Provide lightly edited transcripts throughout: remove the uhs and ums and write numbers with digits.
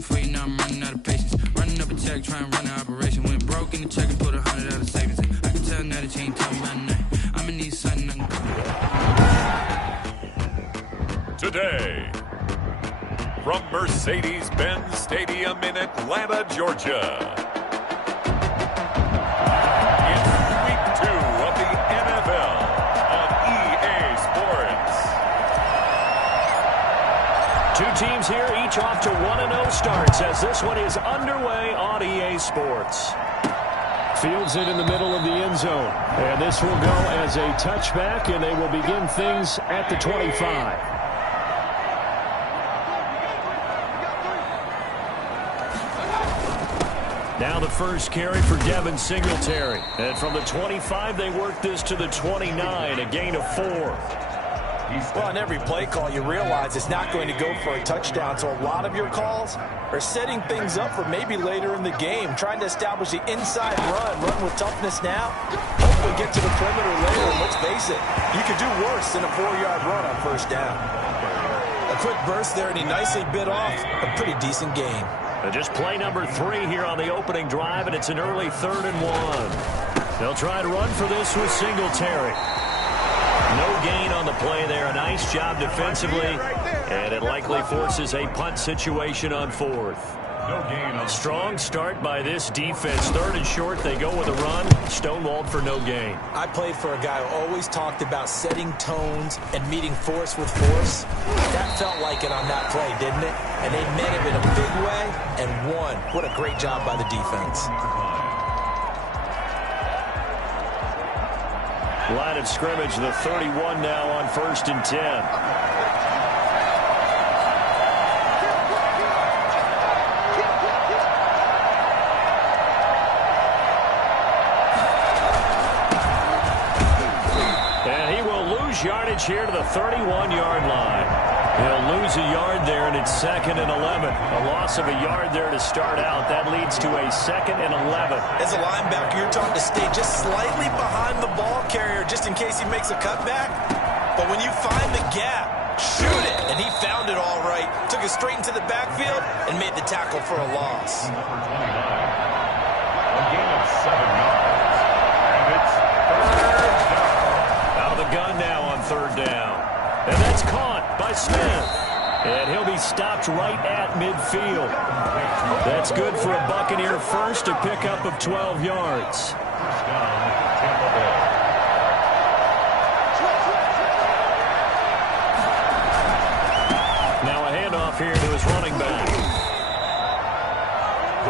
waiting for you, now I'm running out of patience. Running up a check, trying to run an operation. Went broke in the check and put 100 out of savings. I can tell now that you ain't talking about nothing. I'ma need something. Today, from Mercedes-Benz Stadium in Atlanta, Georgia. Two teams here, each off to 1-0 starts as this one is underway on EA Sports. Fields it in the middle of the end zone. And this will go as a touchback, and they will begin things at the 25. Now the first carry for Devin Singletary. And from the 25, they work this to the 29, a gain of 4. Well, on every play call, you realize it's not going to go for a touchdown, so a lot of your calls are setting things up for maybe later in the game, trying to establish the inside run with toughness now, hopefully get to the perimeter later, and let's face it, you could do worse than a 4-yard run on first down. A quick burst there, and he nicely bit off a pretty decent gain. Just play number 3 here on the opening drive, and it's an early 3rd and 1. They'll try to run for this with Singletary. No gain on the play there. A nice job defensively, and it likely forces a punt situation on 4th. Strong start by this defense. 3rd and short, they go with a run. Stonewalled for no gain. I played for a guy who always talked about setting tones and meeting force with force. That felt like it on that play, didn't it? And they met him in a big way and won. What a great job by the defense. Line of scrimmage, the 31 now on 1st and 10. And he will lose yardage here to the 31-yard line. He'll lose a yard there, and it's 2nd and 11. A loss of a yard there to start out. That leads to a 2nd and 11. As a linebacker, you're taught to stay just slightly behind the ball carrier just in case he makes a cutback. But when you find the gap, shoot it. And he found it all right. Took it straight into the backfield and made the tackle for a loss. A gain of 7 yards. And it's 3rd down. Out of the gun now on 3rd down. And that's caught by Smith. And he'll be stopped right at midfield. That's good for a Buccaneer first, a pickup of 12 yards. Now a handoff here to his running back.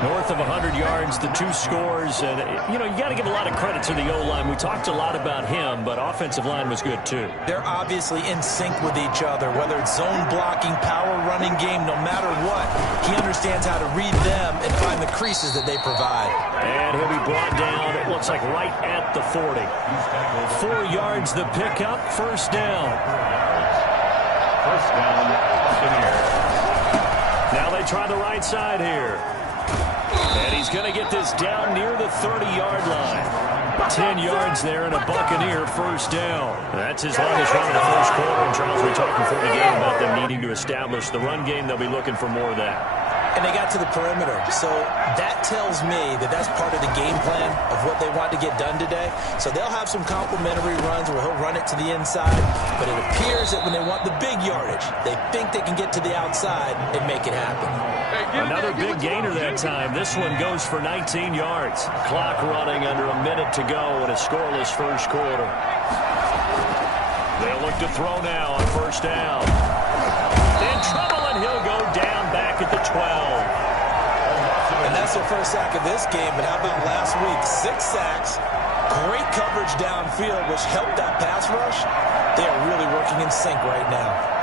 North of 100 yards, the 2 scores. And, you know, you got to give a lot of credit to the O-line. We talked a lot about him, but offensive line was good, too. They're obviously in sync with each other, whether it's zone blocking, power running game, no matter what. He understands how to read them and find the creases that they provide. And he'll be brought down, it looks like right at the 40. 4 yards the pickup, 1st down. 1st down, Buccaneers. Now they try the right side here. And he's going to get this down near the 30-yard line. 10 yards there and a Buccaneer 1st down. That's his longest run in the 1st quarter. And Charles, we talked before the game about them needing to establish the run game. They'll be looking for more of that. And they got to the perimeter. So that tells me that that's part of the game plan of what they want to get done today. So they'll have some complimentary runs where he'll run it to the inside. But it appears that when they want the big yardage, they think they can get to the outside and make it happen. Another big gainer that time. This one goes for 19 yards. Clock running under a minute to go in a scoreless 1st quarter. They'll look to throw now on 1st down. In trouble, and he'll go down back at the 12. And that's their first sack of this game. But how about last week? 6 sacks, great coverage downfield, which helped that pass rush. They are really working in sync right now.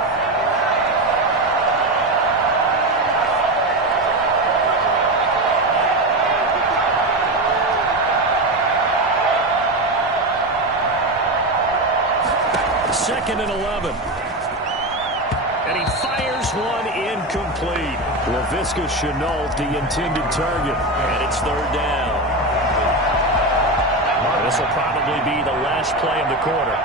Second and 11. And he fires one incomplete. Laviska Chenault, the intended target. And it's 3rd down. This will probably be the last play of the quarter.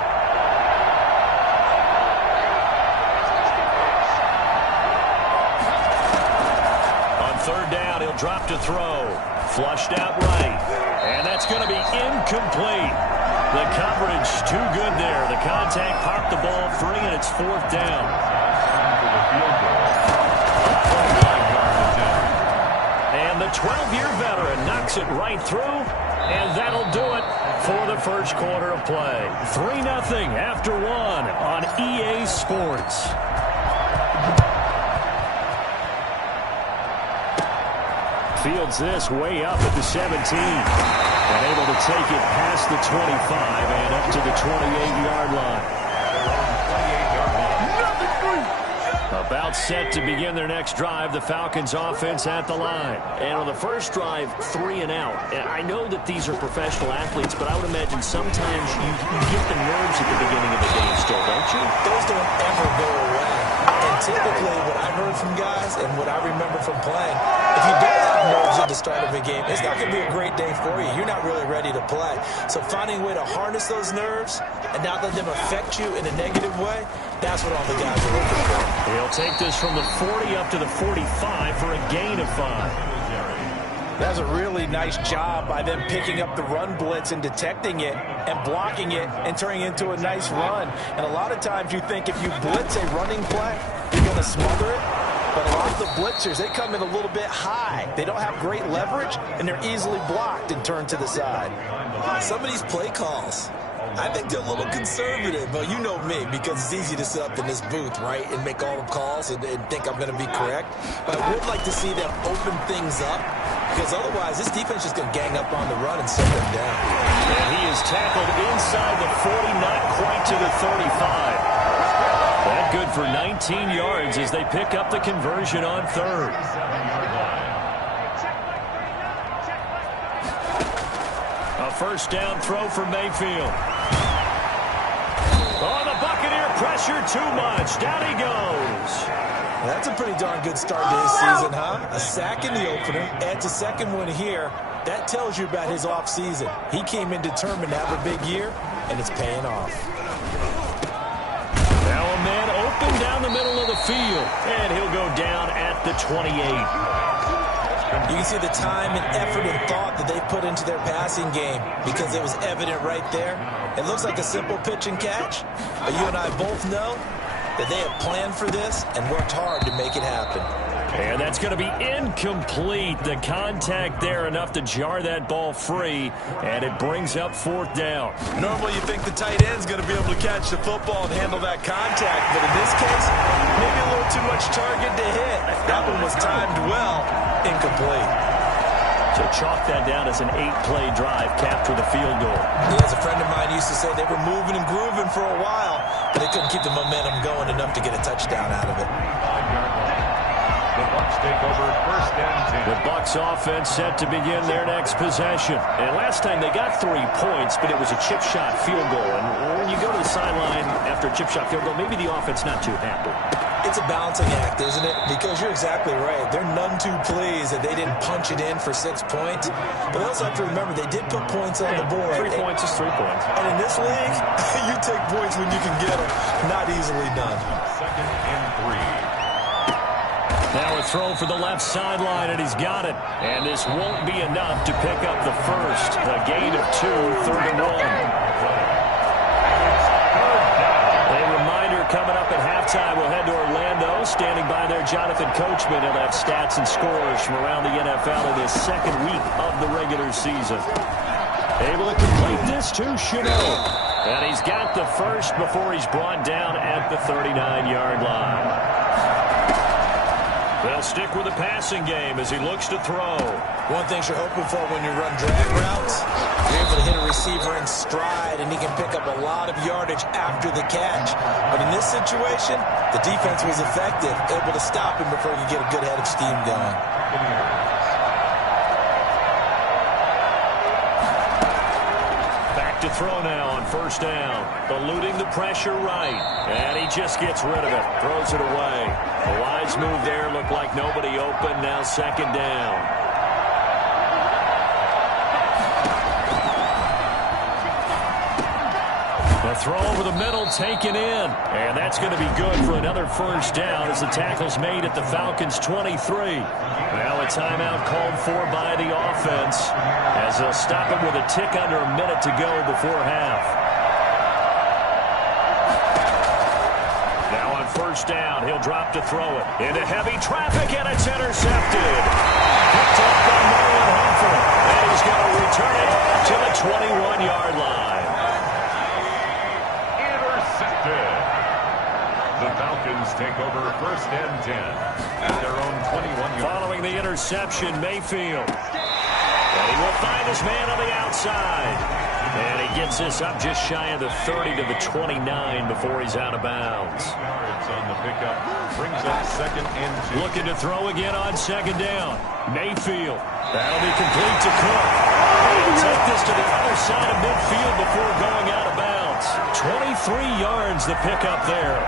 On third down. He'll drop to throw. Flushed out right. And that's going to be incomplete. The coverage too good there. The contact popped the ball free, and it's fourth down. And the 12-year veteran knocks it right through, and that'll do it for the first quarter of play. 3-0 after one on EA Sports. Fields this way up at the 17. And able to take it past the 25 and up to the 28-yard line. About set to begin their next drive, the Falcons offense at the line. And on the first drive, 3 and out. And I know that these are professional athletes, but I would imagine sometimes you get the nerves at the beginning of the game still, don't you? Those don't ever go away. And typically what I've heard from guys and what I remember from playing, if you don't have nerves at the start of a game, it's not going to be a great day for you. You're not really ready to play. So finding a way to harness those nerves and not let them affect you in a negative way, that's what all the guys are looking for. He'll take this from the 40 up to the 45 for a gain of 5. That's a really nice job by them picking up the run blitz and detecting it and blocking it and turning it into a nice run. And a lot of times you think if you blitz a running play, you're going to smother it. But a lot of the blitzers, they come in a little bit high. They don't have great leverage, and they're easily blocked and turned to the side. Some of these play calls, I think they're a little conservative, but you know me, because it's easy to sit up in this booth, right, and make all the calls and think I'm going to be correct. But I would like to see them open things up, because otherwise this defense is going to gang up on the run and set them down. And he is tackled inside the 40, not quite to the 35. That good for 19 yards as they pick up the conversion on third. A first down throw for Mayfield. Oh, the Buccaneer pressure too much. Down he goes. That's a pretty darn good start to his season, huh? A sack in the opener, adds a second one here. That tells you about his offseason. He came in determined to have a big year, and it's paying off. Now a man open down the middle of the field, and he'll go down at the 28. You can see the time and effort and thought that they put into their passing game because it was evident right there. It looks like a simple pitch and catch, but you and I both know that they have planned for this and worked hard to make it happen. And that's going to be incomplete. The contact there enough to jar that ball free, and it brings up fourth down. Normally you think the tight end's going to be able to catch the football and handle that contact, but in this case, maybe a little too much target to hit. That one was timed well, incomplete. So chalk that down as an 8-play drive, capture the field goal. Yeah, as a friend of mine used to say, they were moving and grooving for a while, but they couldn't keep the momentum going enough to get a touchdown out of it. The Bucs take over first and 10. The Bucs offense set to begin their next possession. And last time they got 3 points, but it was a chip shot field goal. And when you go to the sideline after a chip shot field goal, maybe the offense not too happy. It's a balancing act, isn't it? Because you're exactly right. They're none too pleased that they didn't punch it in for 6 points. But they also have to remember they did put points on the board. 3 points is 3 points. And in this league, you take points when you can get them. Not easily done. Second and 3. Now a throw for the left sideline, and he's got it. And this won't be enough to pick up the first. A gain of 2, third and 1. A reminder coming up at halftime. We'll head to Orlando. Standing by there, Jonathan Coachman. He'll have stats and scores from around the NFL in his second week of the regular season. Able to complete this to Chanel. And he's got the first before he's brought down at the 39-yard line. They'll stick with the passing game as he looks to throw. One thing you're hoping for when you run drag routes, you're able to hit a receiver in stride, and he can pick up a lot of yardage after the catch. But in this situation, the defense was effective, able to stop him before he could get a good head of steam going. Back to throw now on first down. Eluding the pressure right. And he just gets rid of it. Throws it away. A wise move there. Looked like nobody open. Now second down. A A throw over the middle taken in. And that's going to be good for another first down as the tackle's made at the Falcons' 23. Now a timeout called for by the offense as they'll stop it with a tick under a minute to go before half. Now on first down, he'll drop to throw it. Into heavy traffic, and it's intercepted. Picked up by Marlon Humphrey. And he's going to return it to the 21-yard line. Intercepted. The Falcons take over first and 10 at their own 21-yard. Following the interception, Mayfield. And he will find his man on the outside. And he gets this up just shy of the 30 to the 29 before he's out of bounds. Yards on the pickup brings up second and 2. Looking to throw again on second down. Mayfield. That'll be complete to Cook. And he'll take this to the other side of midfield before going out of bounds. 23 yards the pickup there.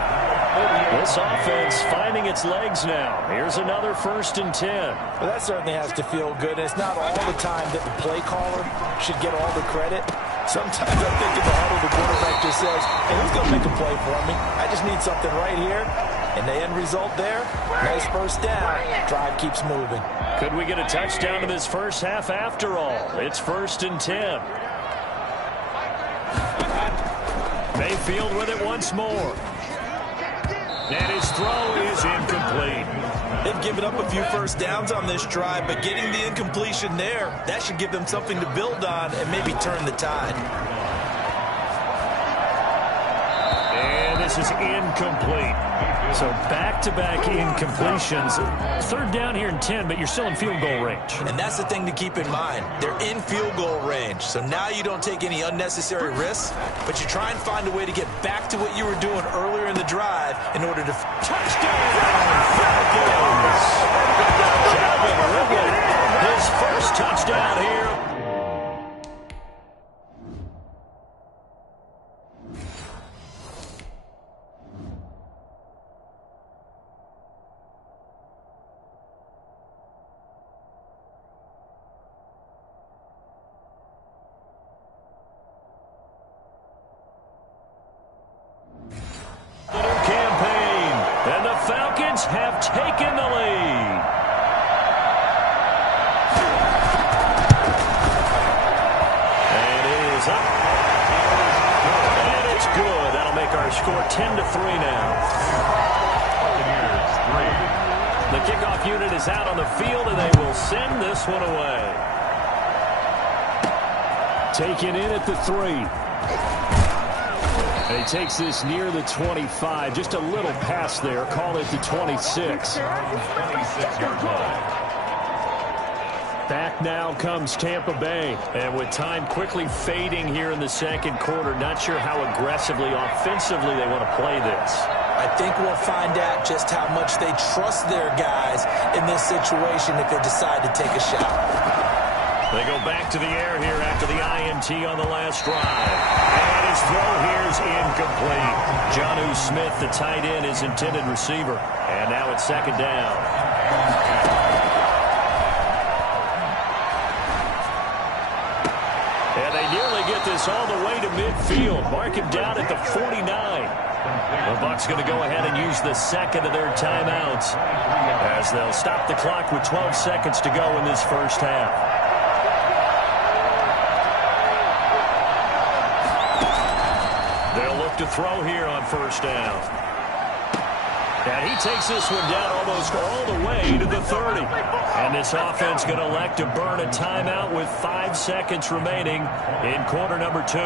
This offense finding its legs now. Here's another first and 10. Well, that certainly has to feel good. It's not all the time that the play caller should get all the credit. Sometimes I think in the huddle, the quarterback just says, hey, who's going to make a play for me? I just need something right here. And the end result there, nice first down. Drive keeps moving. Could we get a touchdown to this first half after all? It's first and 10. Mayfield with it once more. And his throw is incomplete. They've given up a few first downs on this drive, but getting the incompletion there, that should give them something to build on and maybe turn the tide. And this is incomplete. So back-to-back incompletions. Third down here in 10, but you're still in field goal range. And that's the thing to keep in mind. They're in field goal range. So now you don't take any unnecessary risks, but you try and find a way to get back to what you were doing earlier in the drive in order to... Touchdown! Falcons! Calvin Ridley, his first touchdown here. Have taken the lead. And it is up. And it's good. That'll make our score 10-3 now. The kickoff unit is out on the field, and they will send this one away. Taken in at the 3. And he takes this near the 25. Just a little pass there. Call it the 26. Back now comes Tampa Bay. And with time quickly fading here in the second quarter, not sure how aggressively, offensively they want to play this. I think we'll find out just how much they trust their guys in this situation if they decide to take a shot. They go back to the air here after the INT on the last drive. And his throw here is incomplete. Jonnu Smith, the tight end, is intended receiver. And now it's second down. And they nearly get this all the way to midfield. Mark him down at the 49. The Bucs going to go ahead and use the second of their timeouts as they'll stop the clock with 12 seconds to go in this first half. To throw here on first down. And he takes this one down almost all the way to the 30. And this offense going to elect to burn a timeout with 5 seconds remaining in quarter number 2.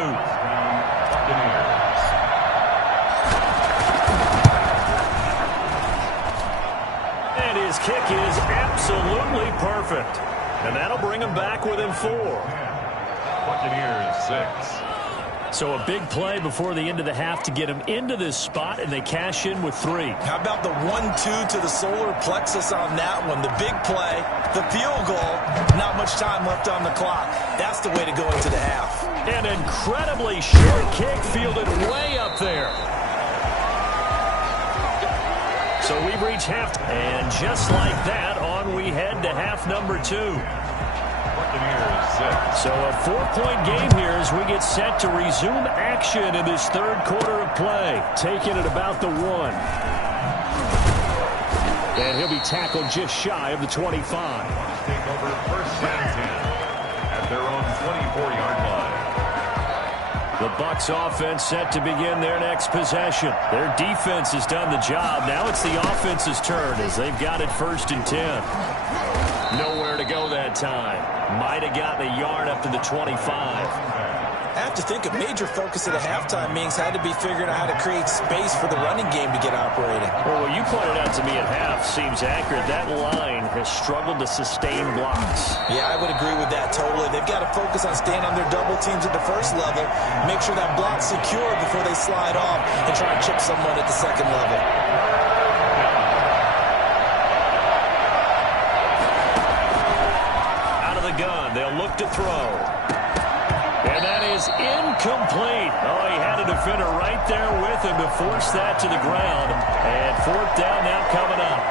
And his kick is absolutely perfect. And that'll bring him back within 4. Buccaneers 6. So a big play before the end of the half to get him into this spot, and they cash in with 3. How about the 1-2 to the solar plexus on that one? The big play, the field goal, not much time left on the clock. That's the way to go into the half. An incredibly short kick fielded way up there. So we reach half, and just like that, on we head to half number 2. Buccaneers 6. So a 4-point game here as we get set to resume action in this third quarter of play. Taking it about the 1. And he'll be tackled just shy of the 25. Take over first and 10 at their own 24-yard line. The Bucs offense set to begin their next possession. Their defense has done the job. Now it's the offense's turn as they've got it first and 10. Nowhere to go that time. Might have gotten a yard up to the 25. I have to think a major focus at the halftime means had to be figuring out how to create space for the running game to get operating. Well, what you pointed out to me at half seems accurate. That line has struggled to sustain blocks. Yeah, I would agree with that totally. They've got to focus on staying on their double teams at the first level, make sure that block's secure before they slide off and try and chip someone at the second level. Out of the gun, they'll look to throw. And that is incomplete. Oh, he had a defender right there with him to force that to the ground. And fourth down now coming up.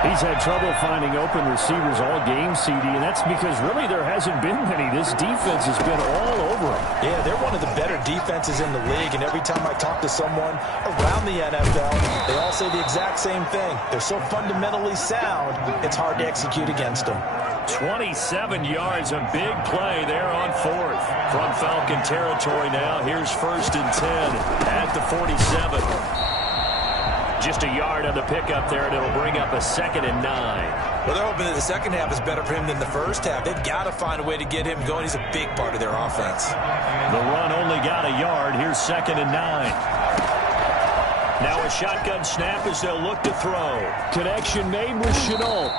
He's had trouble finding open receivers all game, CD, and that's because really there hasn't been many. This defense has been all over him. Yeah, they're one of the better defenses in the league, and every time I talk to someone around the NFL, they all say the exact same thing. They're so fundamentally sound, it's hard to execute against them. 27 yards, a big play there on fourth. From Falcon territory now, here's first and 10 at the 47. Just a yard on the pickup there, and it'll bring up a 2nd and 9. Well, they're hoping that the second half is better for him than the first half. They've got to find a way to get him going. He's a big part of their offense. The run only got a yard. Here's 2nd and 9. Now a shotgun snap as they'll look to throw. Connection made with Chenault.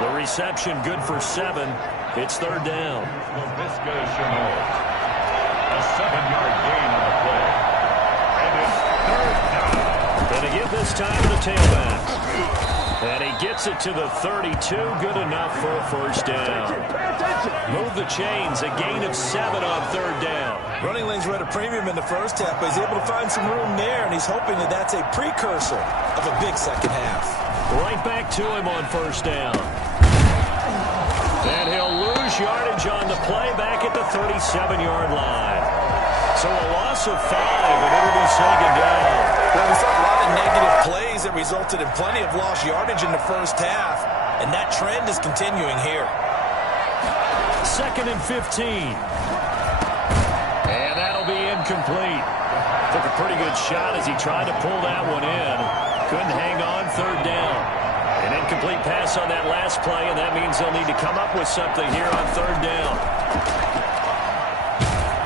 The reception good for 7. It's third down. Laviska Chenault. A 7-yard gain on the play. And it's third down. And again this time to the tailback. And he gets it to the 32. Good enough for a first down. Move the chains. A gain of 7 on third down. Running lanes were at a premium in the first half, but he's able to find some room there, and he's hoping that that's a precursor of a big second half. Right back to him on first down. And he'll lose yardage on the play back at the 37-yard line. So a loss of 5, and it'll be second down. Well, we saw a lot of negative plays that resulted in plenty of lost yardage in the first half, and that trend is continuing here. 2nd and 15. And that'll be incomplete. Took a pretty good shot as he tried to pull that one in. Couldn't hang on, third down. An incomplete pass on that last play, and that means they'll need to come up with something here on third down.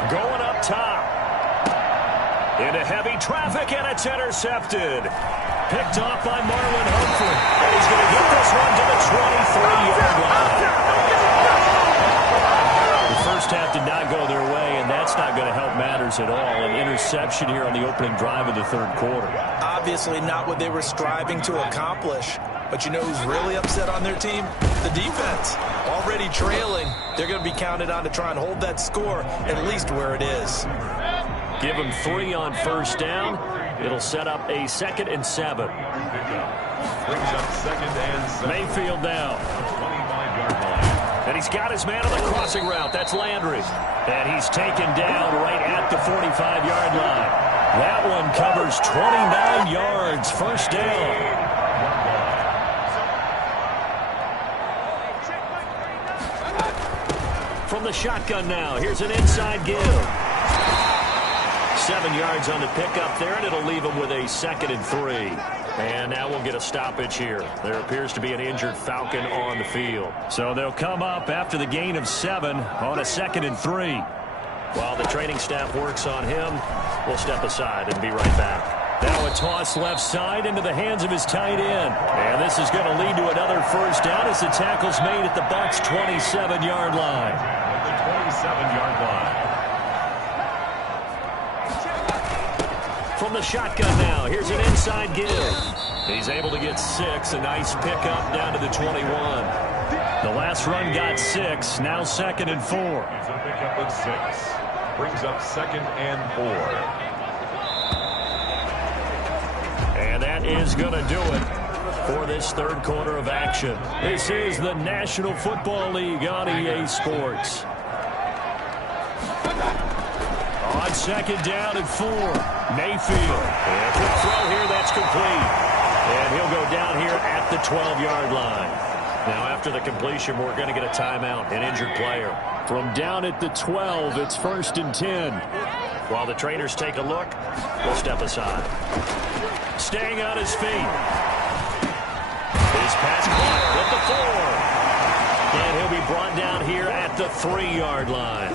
Going up top. Into heavy traffic, and it's intercepted. Picked off by Marlon Humphrey. And he's going to get this one to the 23-yard line. The first half did not go their way, and that's not going to help matters at all. An interception here on the opening drive of the third quarter. Obviously not what they were striving to accomplish. But you know who's really upset on their team? The defense. Already trailing. They're going to be counted on to try and hold that score at least where it is. Give them 3 on first down. It'll set up a 2nd and 7. Brings up 2nd and 7. Mayfield now. 25-yard line. And he's got his man on the crossing route. That's Landry. And he's taken down right at the 45-yard line. That one covers 29 yards. First down. From the shotgun now. Here's an inside give. 7 yards on the pickup there, and it'll leave him with a 2nd and 3. And now we'll get a stoppage here. There appears to be an injured Falcon on the field. So they'll come up after the gain of 7 on a 2nd and 3. While the training staff works on him, we'll step aside and be right back. Now a toss left side into the hands of his tight end. And this is going to lead to another first down as the tackle's made at the Bucs' 27-yard line. At the 27-yard line. From the shotgun now, here's an inside give. He's able to get 6, a nice pickup down to the 21. The last run got 6, now 2nd and 4. It's a pickup of 6. Brings up 2nd and 4. And that is going to do it. for this third quarter of action. This is the National Football League on EA Sports. On second down and 4, Mayfield. And a quick throw here, that's complete. And he'll go down here at the 12-yard line. Now, after the completion, we're going to get a timeout, an injured player. From down at the 12, it's 1st and 10. While the trainers take a look, we'll step aside. Staying on his feet. His pass caught at the 4. And he'll be brought down here at the 3-yard line.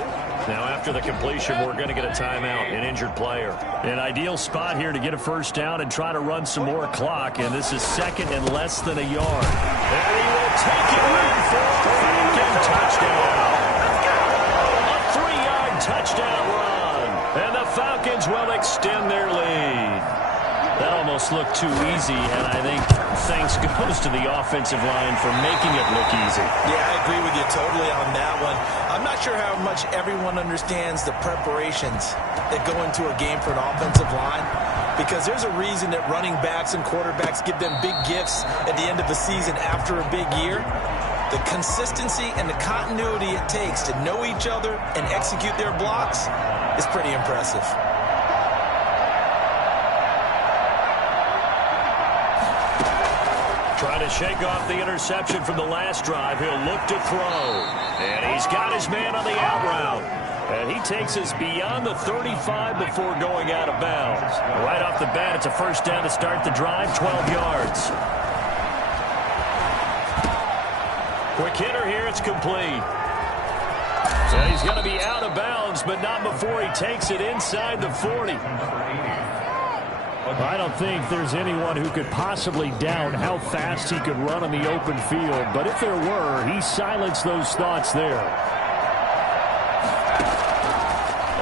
Now, after the completion, we're going to get a timeout, an injured player. An ideal spot here to get a first down and try to run some more clock, and this is second and less than a yard. And he will take it in for a Falcon touchdown. A 3-yard touchdown run, and the Falcons will extend their lead. That almost looked too easy, and I think thanks goes to the offensive line for making it look easy. Yeah, I agree with you totally on that one. I'm not sure how much everyone understands the preparations that go into a game for an offensive line, because there's a reason that running backs and quarterbacks give them big gifts at the end of the season after a big year. The consistency and the continuity it takes to know each other and execute their blocks is pretty impressive. Trying to shake off the interception from the last drive. He'll look to throw. And he's got his man on the out route. And he takes us beyond the 35 before going out of bounds. Right off the bat, it's a first down to start the drive, 12 yards. Quick hitter here, it's complete. And he's going to be out of bounds, but not before he takes it inside the 40. I don't think there's anyone who could possibly doubt how fast he could run on the open field. But if there were, he silenced those thoughts there.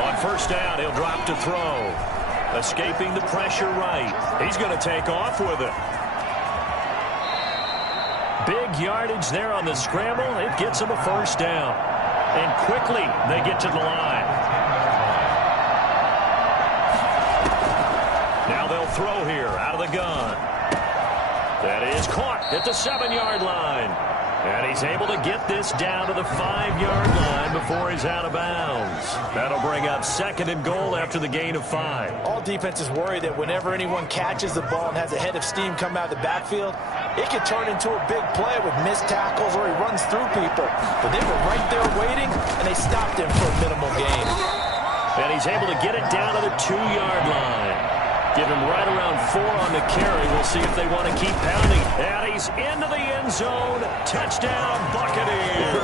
On first down, he'll drop to throw. Escaping the pressure right. He's going to take off with it. Big yardage there on the scramble. It gets him a first down. And quickly, they get to the line. Now they'll throw here out of the gun. That is caught at the 7-yard line. And he's able to get this down to the 5-yard line before he's out of bounds. That'll bring up second and goal after the gain of 5. All defenses worry that whenever anyone catches the ball and has a head of steam come out of the backfield, it can turn into a big play with missed tackles or he runs through people. But they were right there waiting, and they stopped him for a minimal gain. And he's able to get it down to the 2-yard line. Give him right around 4 on the carry. We'll see if they want to keep pounding. And he's into the end zone. Touchdown, Buccaneers.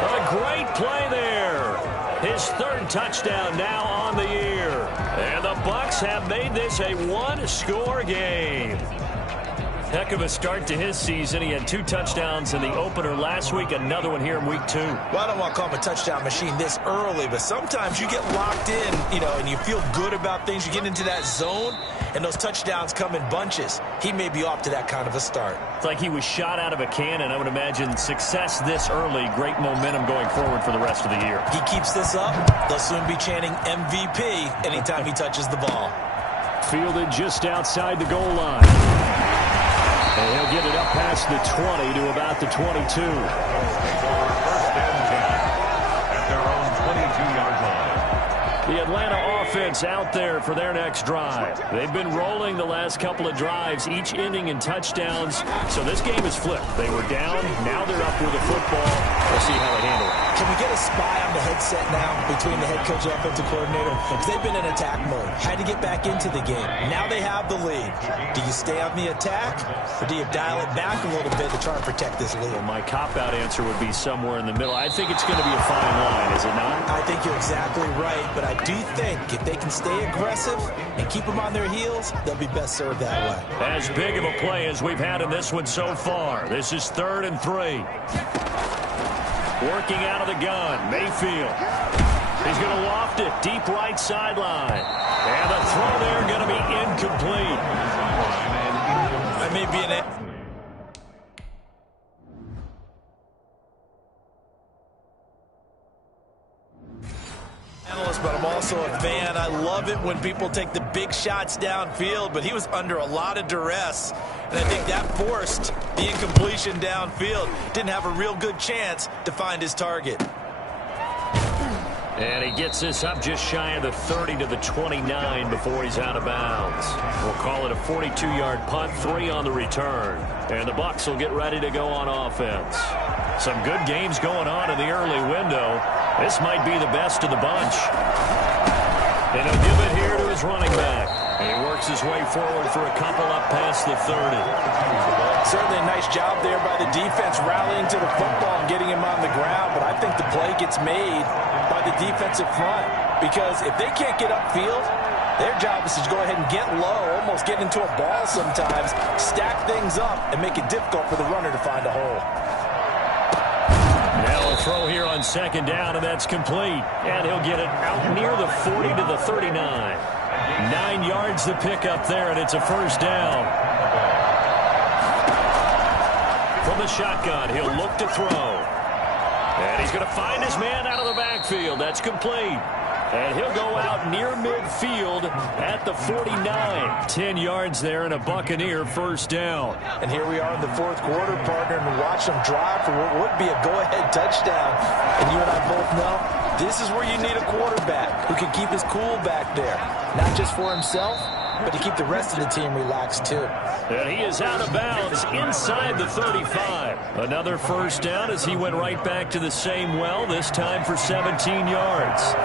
A great play there. His 3rd touchdown now on the year. And the Bucs have made this a 1-score game. Heck of a start to his season. He had 2 touchdowns in the opener last week, another one here in week 2. Well, I don't want to call him a touchdown machine this early, but sometimes you get locked in, and you feel good about things. You get into that zone, and those touchdowns come in bunches. He may be off to that kind of a start. It's like he was shot out of a cannon. I would imagine success this early, great momentum going forward for the rest of the year. He keeps this up, they'll soon be chanting MVP anytime he touches the ball. Fielded just outside the goal line. And he'll get it up past the 20 to about the 22. First and 10 at their own 22-yard line. The Atlanta offense out there for their next drive. They've been rolling the last couple of drives, each ending in touchdowns. So this game is flipped. They were down. Now they're up with the football. We'll see how they handle it. Can we get a spy on the headset now between the head coach and offensive coordinator? Because they've been in attack mode. Had to get back into the game. Now they have the lead. Do you stay on the attack, or do you dial it back a little bit to try and protect this lead? Well, my cop-out answer would be somewhere in the middle. I think it's going to be a fine line, is it not? I think you're exactly right, but I do think if they can stay aggressive and keep them on their heels, they'll be best served that way. As big of a play as we've had in this one so far. This is 3rd and 3. Working out of the gun, Mayfield. He's going to loft it deep right sideline. And the throw there going to be incomplete. That may be an... But I'm also also a fan. I love it when people take the big shots downfield, but he was under a lot of duress. And I think that forced the incompletion downfield. Didn't have a real good chance to find his target. And he gets this up just shy of the 30 to the 29 before he's out of bounds. We'll call it a 42-yard punt, 3 on the return. And the Bucs will get ready to go on offense. Some good games going on in the early window. This might be the best of the bunch. And he'll give it here to his running back. And he works his way forward for a couple up past the 30. Certainly a nice job there by the defense rallying to the football and getting him on the ground. But I think the play gets made by the defensive front. Because if they can't get upfield, their job is to go ahead and get low, almost get into a ball sometimes, stack things up, and make it difficult for the runner to find a hole. Now a throw here on second down, and that's complete. And he'll get it out near the 40 to the 39. 9 yards to pick up there, and it's a first down. From the shotgun, he'll look to throw. And he's going to find his man out of the backfield. That's complete. And he'll go out near midfield at the 49. 10 yards there and a Buccaneer first down. And here we are in the fourth quarter, partner, and watch them drive for what would be a go-ahead touchdown. And you and I both know this is where you need a quarterback who can keep his cool back there. Not just for himself, but to keep the rest of the team relaxed too. And he is out of bounds inside the 35. Another first down as he went right back to the same well, this time for 17 yards.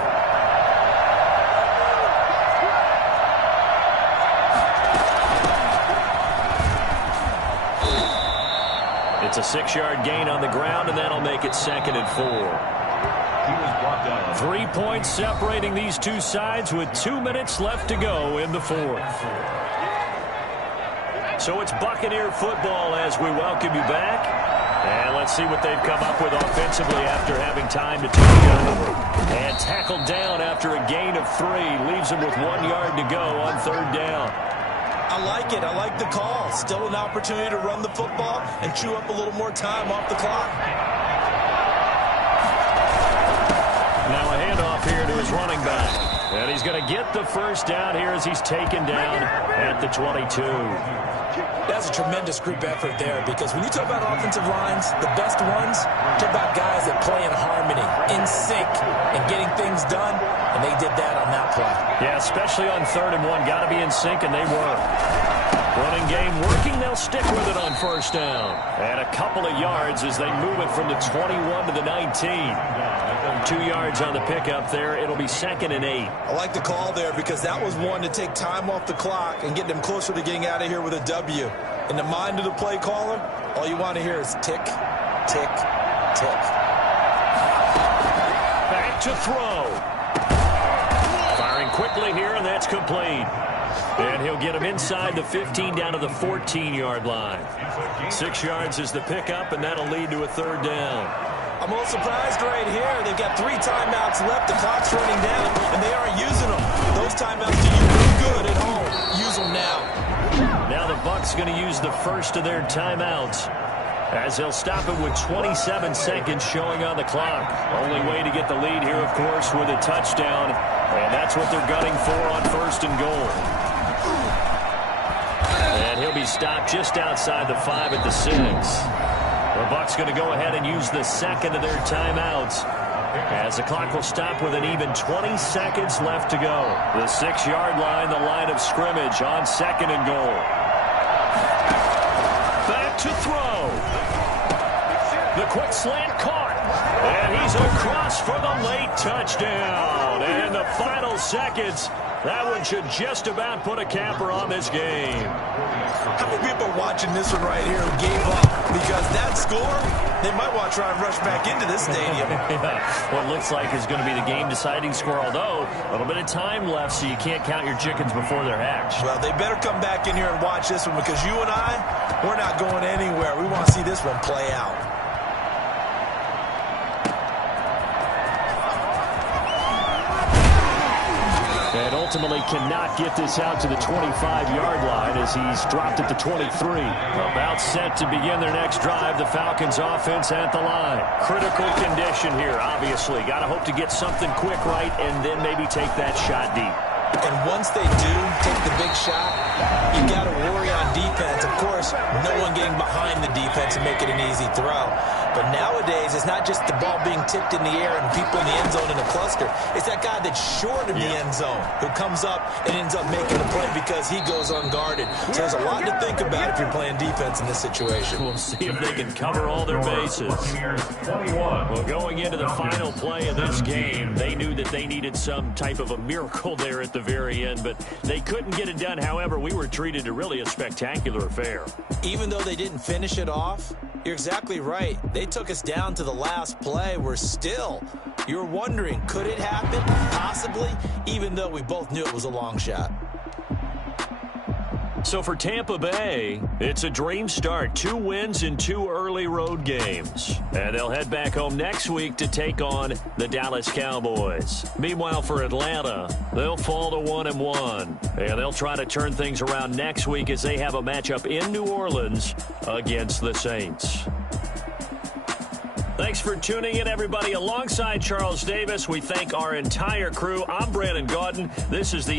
It's a 6-yard gain on the ground, and that'll make it 2nd and 4. He was brought down. 3 points separating these two sides with 2 minutes left to go in the fourth. So it's Buccaneer football as we welcome you back. And let's see what they've come up with offensively after having time to turn it over. And tackled down after a gain of 3. Leaves him with 1 yard to go on third down. I like it. I like the call. Still an opportunity to run the football and chew up a little more time off the clock. Now a handoff here to his running back. And he's going to get the first down here as he's taken down at the 22. That's a tremendous group effort there, because when you talk about offensive lines, the best ones, talk about guys that play in harmony, in sync, and getting things done, and they did that on that play. Yeah, especially on 3rd and 1. Got to be in sync, and they were. Running game working. They'll stick with it on first down. And a couple of yards as they move it from the 21 to the 19. 2 yards on the pickup there. It'll be 2nd and 8. I like the call there, because that was one to take time off the clock and get them closer to getting out of here with a W. In the mind of the play caller, all you want to hear is tick, tick, tick. Back to throw. Firing quickly here, and that's complete. And he'll get him inside the 15 down to the 14-yard line. 6 yards is the pickup, and that'll lead to a third down. I'm a little surprised right here. They've got 3 timeouts left. The clock's running down, and they aren't using them. Those timeouts do you real good at home. Use them now. Now the Bucs going to use the first of their timeouts, as they'll stop it with 27 seconds showing on the clock. Only way to get the lead here, of course, with a touchdown, and that's what they're gunning for on 1st and goal. And he'll be stopped just outside the 5 at the 6. The Bucs going to go ahead and use the second of their timeouts, as the clock will stop with an even 20 seconds left to go. The 6-yard line, the line of scrimmage on 2nd and goal. Back to throw. The quick slant caught. And he's across for the late touchdown. And the final seconds, that one should just about put a capper on this game. How many people are watching this one right here who gave up? Because that score, they might want to try and rush back into this stadium. Yeah, what looks like is going to be the game-deciding score, although a little bit of time left, so you can't count your chickens before they're hatched. Well, they better come back in here and watch this one, because you and I, we're not going anywhere. We want to see this one play out. And ultimately cannot get this out to the 25-yard line as he's dropped at the 23. About set to begin their next drive, the Falcons offense at the line. Critical condition here, obviously. Got to hope to get something quick right and then maybe take that shot deep. And once they do take the big shot, you got to worry on defense. Of course, no one getting behind the defense and make it an easy throw. But nowadays, it's not just the ball being tipped in the air and people in the end zone in a cluster. It's that guy that's short of the end zone who comes up and ends up making a play because he goes unguarded. So there's a lot to think about if you're playing defense in this situation. We'll see if they can cover all their bases. Well, going into the final play of this game, they knew that they needed some type of a miracle there at the very end, but they couldn't get it done. However, we were treated to really a spectacular affair. Even though they didn't finish it off, you're exactly right. They took us down to the last play. We're still, you're wondering, could it happen? Possibly, even though we both knew it was a long shot. So for Tampa Bay, it's a dream start. 2 wins in 2 early road games. And they'll head back home next week to take on the Dallas Cowboys. Meanwhile, for Atlanta, they'll fall to 1-1. And they'll try to turn things around next week as they have a matchup in New Orleans against the Saints. Thanks for tuning in, everybody. Alongside Charles Davis, we thank our entire crew. I'm Brandon Gaudin. This is the